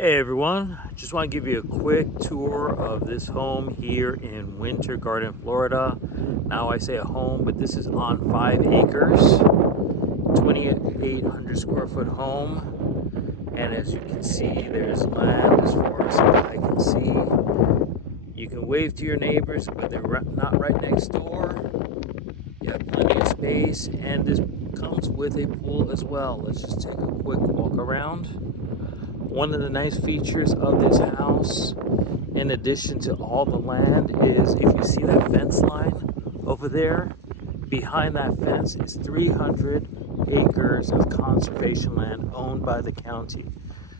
Hey everyone, just want to give you a quick tour of this home here in Winter Garden, Florida. Now I say a home, but this is on 5 acres, 2,800 square foot home. And as you can see, there's land as far as I can see. You can wave to your neighbors, but they're not right next door. You have plenty of space, and this comes with a pool as well. Let's just take a quick walk around. One of the nice features of this house, in addition to all the land, is if you see that fence line over there, behind that fence is 300 acres of conservation land owned by the county.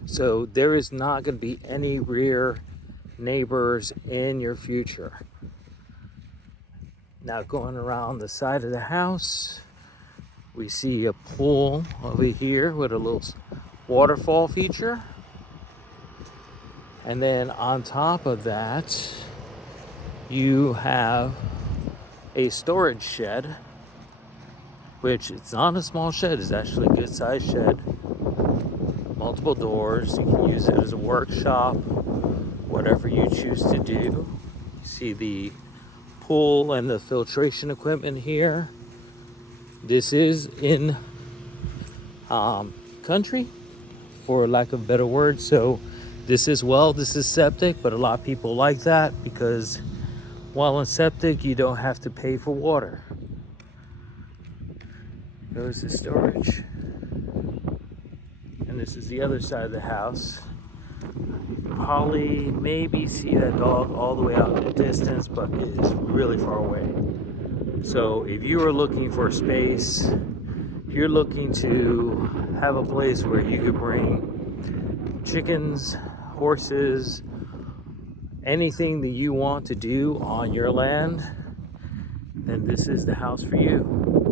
So there is not going to be any rear neighbors in your future. Now going around the side of the house, we see a pool over here with a little waterfall feature. And then on top of that, you have a storage shed, which it's not a small shed, it's actually a good sized shed. Multiple doors, you can use it as a workshop, whatever you choose to do. You see the pool and the filtration equipment here. This is in country, for lack of a better word, so this is septic, but a lot of people like that because while in septic, you don't have to pay for water. There's the storage. And this is the other side of the house. You can probably maybe see that dog all the way out in the distance, but it is really far away. So if you are looking for space, if you're looking to have a place where you could bring chickens, horses, anything that you want to do on your land, then this is the house for you.